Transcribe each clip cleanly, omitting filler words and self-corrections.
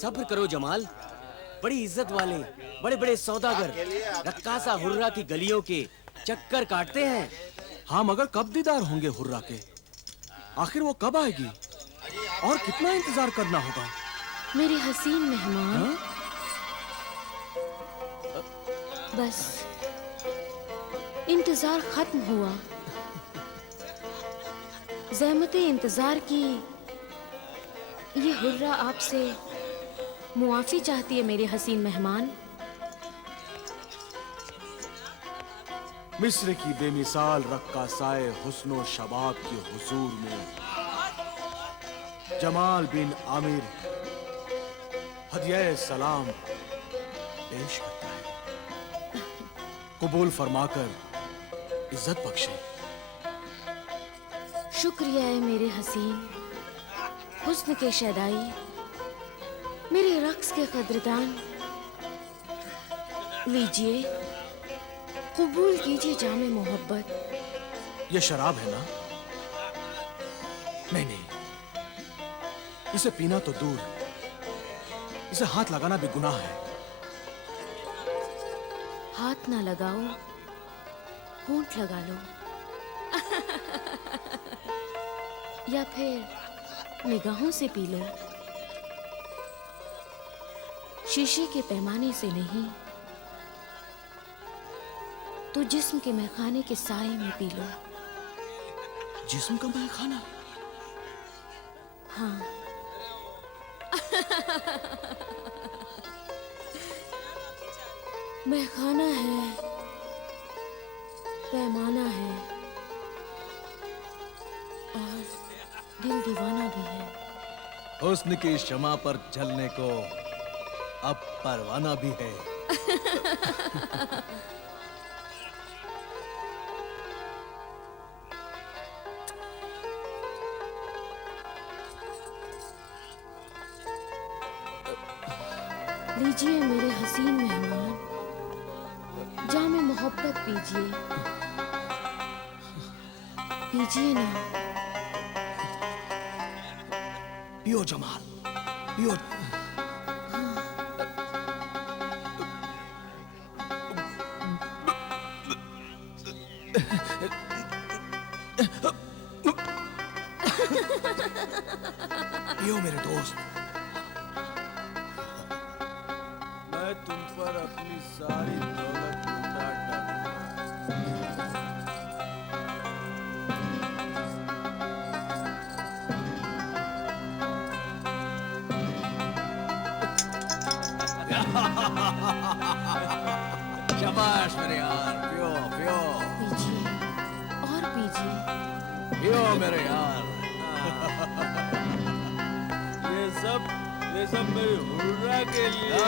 सब्र करो जमाल। बड़ी इज्जत वाले बड़े बड़े सौदागर रक्कासा हुर्रा की गलियों के चक्कर काटते हैं। हाँ, मगर कब दीदार होंगे हुर्रा के? आखिर वो कब आएगी और कितना इंतजार करना होगा? मेरे हसीन मेहमान। हाँ? बस इंतजार खत्म हुआ। ज़हमते इंतजार की ये हुर्रा आपसे मुआफी चाहती है मेरे हसीन मेहमान। मिस्र की बेमिसाल रक्कासाए हुस्नो शबाब के हुजूर में जमाल बिन आमिर हदिया सलाम पेश करता है। कबूल फरमाकर इज्जत बख्शे। शुक्रिया है मेरे हसीन हुस्न के शैदाई, मेरे रक्स के कदरदान। लीजिए, कबूल कीजिए जामे मोहब्बत। ये शराब है ना? नहीं नहीं, इसे पीना तो दूर, इसे हाथ लगाना भी गुनाह है। हाथ ना लगाओ, होंठ लगा लो। या फिर निगाहों से पी लो। शीशे के पैमाने से नहीं, तो जिस्म के मैखाने के साए में पी लो। जिस्म का मैखाना? हाँ। मैखाना है, पैमाना है और दिल दीवाना भी है। हुस्न की शमा पर जलने को अब परवाना भी है। लीजिए मेरे हसीन मेहमान, जामे मोहब्बत पीजिए। पीजिए ना। पियो जमाल, पियो। पियो मेरे दोस्त। मैं तुम पर अपनी सारी दौलत लुटा डालूंगा। शाबाश मेरे यार, पियो पियो पीजिए और पीजिए। पियो मेरे यार। ये सब मेरी हुर्रा के लिए।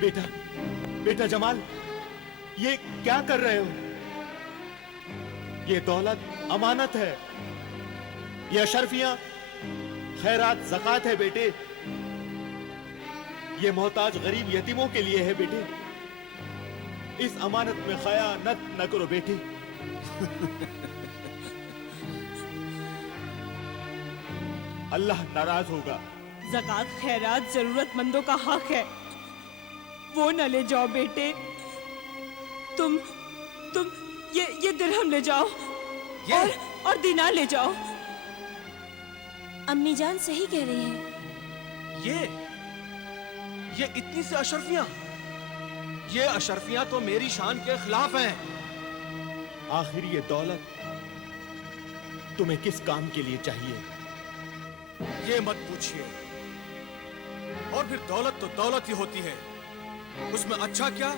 बेटा, बेटा जमाल, ये क्या कर रहे हो? ये दौलत अमानत है, ये अशरफियां खैरात ज़कात है बेटे। ये मोहताज गरीब यतीमों के लिए है बेटे। इस अमानत में खयानत न करो बेटे। अल्लाह नाराज होगा। ज़कात खैरात जरूरतमंदों का हक है, वो न ले जाओ बेटे। तुम ये दिरहम ले जाओ और दिनार ले जाओ। अम्मी जान सही कह रही हैं। ये इतनी सी अशरफियां, ये अशरफियां तो मेरी शान के खिलाफ हैं। आखिर ये दौलत तुम्हें किस काम के लिए चाहिए? ये मत पूछिए। और फिर दौलत तो दौलत ही होती है, उसमें अच्छा क्या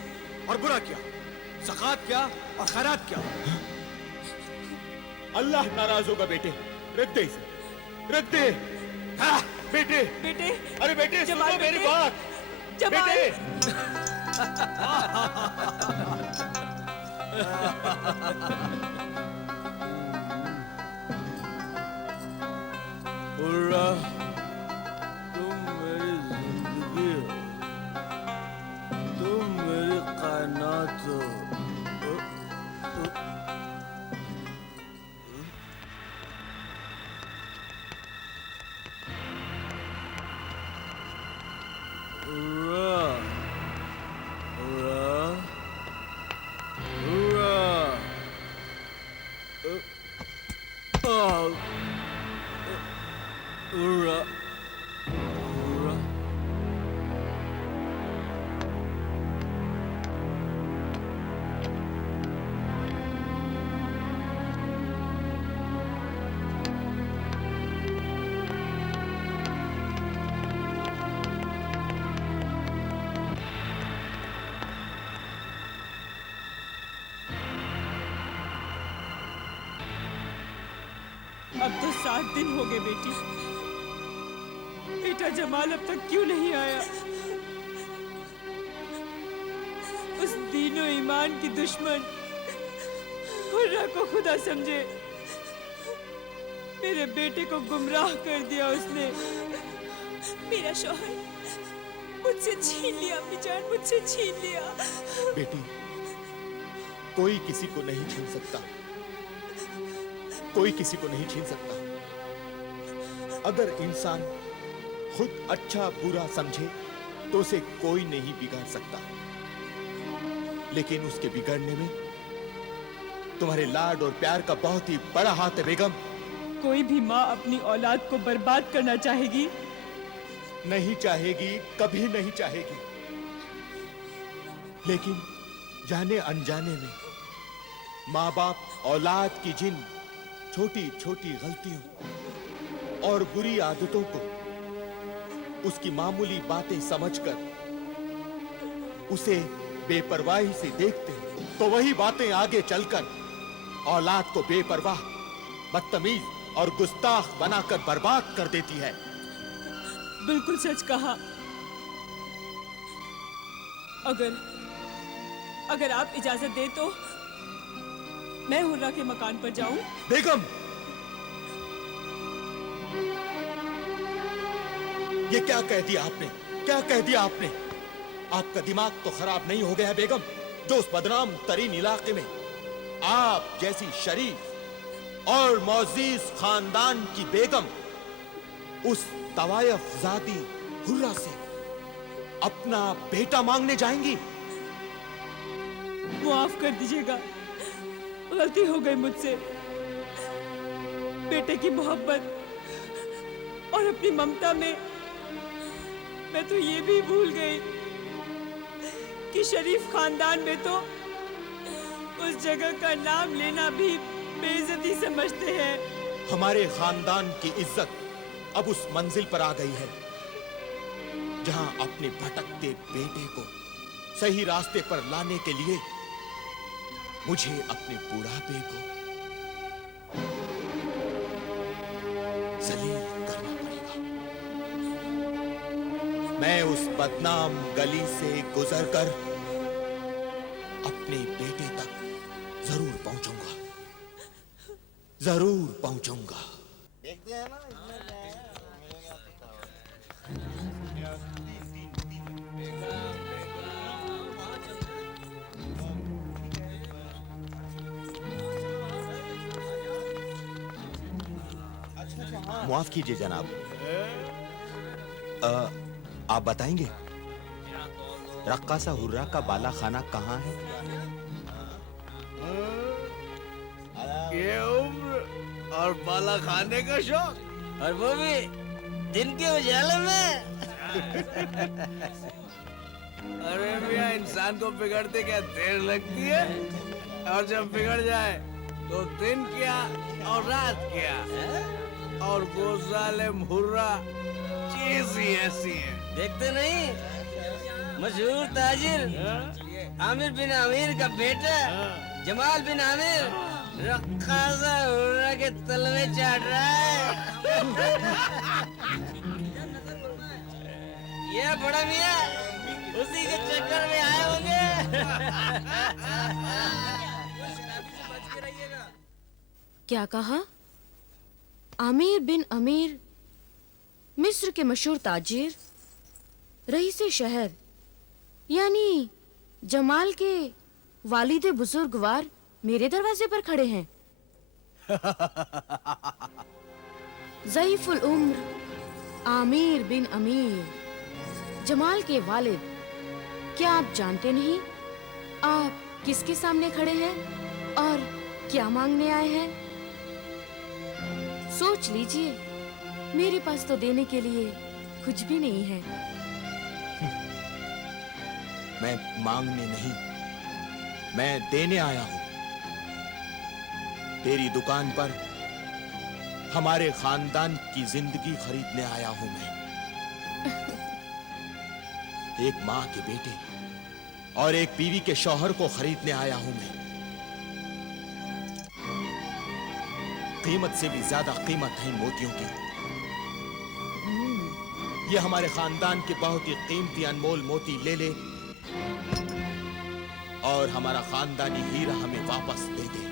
और बुरा क्या, ज़कात क्या और खैरात क्या। अल्लाह नाराज होगा बेटे। रख दे इसे, रख दे। हाँ, बेटे बेटे, अरे बेटे सुनो जमाल मेरी बेटे, बात। जमाल। बेटे हुर्रा, तुम मेरी जिंदगी हो, तुम मेरी कायनात हो। अब तो 7 दिन हो गए बेटी। बेटा जमाल अब तक क्यों नहीं आया? उस दीनो ईमान की दुश्मन हुर्रा को खुदा समझे मेरे बेटे को गुमराह कर दिया उसने। मेरा शौहर मुझसे छीन लिया अम्मी जान, मुझसे छीन लिया। बेटी, कोई किसी को नहीं छीन सकता, कोई किसी को नहीं छीन सकता। अगर इंसान खुद अच्छा बुरा समझे तो उसे कोई नहीं बिगाड़ सकता, लेकिन उसके बिगड़ने में तुम्हारे लाड और प्यार का बहुत ही बड़ा हाथ है बेगम। कोई भी माँ अपनी औलाद को बर्बाद करना चाहेगी? नहीं चाहेगी, कभी नहीं चाहेगी, लेकिन जाने अनजाने में माँ बाप औलाद की जिन छोटी छोटी गलतियों और बुरी आदतों को उसकी मामूली बातें समझकर उसे बेपरवाही से देखते हैं, तो वही बातें आगे चलकर औलाद को बेपरवाह, बदतमीज और गुस्ताख बनाकर बर्बाद कर देती है। बिल्कुल सच कहा। अगर आप इजाजत दे तो मैं हुर्रा के मकान पर जाऊं? बेगम, ये क्या कह दिया आपने? क्या कह दिया आपने? आपका दिमाग तो खराब नहीं हो गया है बेगम, जो उस बदनाम तरीन इलाके में आप जैसी शरीफ और मोअज़्ज़िज़ खानदान की बेगम उस तवायफ ज़ादी हुर्रा से अपना बेटा मांगने जाएंगी? माफ कर दीजिएगा, गलती हो गई मुझसे। बेटे की मोहब्बत और अपनी ममता में मैं तो ये भी भूल गई कि शरीफ खानदान में तो उस जगह का नाम लेना भी बेइज्जती समझते हैं। हमारे खानदान की इज्जत अब उस मंजिल पर आ गई है जहां अपने भटकते बेटे को सही रास्ते पर लाने के लिए मुझे अपने बुढ़ापे को जलील करना पड़ेगा। मैं उस बदनाम गली से गुजरकर अपने बेटे तक जरूर पहुंचूंगा, जरूर पहुंचूंगा। देखते हैं ना माफ कीजिए जनाब, आप बताएंगे रक्कासा हुर्रा का बाला खाना कहाँ है? ये उम्र और बाला खाने का शौक, और वो भी दिन के उजाले में। अरे मियां, इंसान को बिगड़ते क्या देर लगती है, और जब बिगड़ जाए तो दिन क्या और रात क्या। और वो जालिम हुर्रा चीज ही ऐसी है। देखते नहीं, मशहूर ताजिर आमिर बिन आमिर का बेटा जमाल बिन आमिर रक्कासा हुर्रा के तलवे चाट रहा है। ये बड़ा मियां उसी के चक्कर में आए होंगे। क्या कहा? आमिर बिन अमीर, मिस्र के मशहूर ताजिर, रईसे शहर, यानी जमाल के वालिद बुजुर्गवार मेरे दरवाजे पर खड़े हैं। ज़ईफुल उम्र आमिर बिन अमीर, जमाल के वालिद, क्या आप जानते नहीं आप किसके सामने खड़े हैं और क्या मांगने आए हैं? सोच लीजिए, मेरे पास तो देने के लिए कुछ भी नहीं है। मैं मांगने नहीं, मैं देने आया हूं। तेरी दुकान पर हमारे खानदान की जिंदगी खरीदने आया हूं मैं। एक मां के बेटे और एक बीवी के शौहर को खरीदने आया हूं मैं। कीमत से भी ज्यादा कीमत है इन मोतियों की। ये हमारे खानदान के बहुत ही कीमती अनमोल मोती ले ले और हमारा खानदानी हीरा हमें वापस दे दे।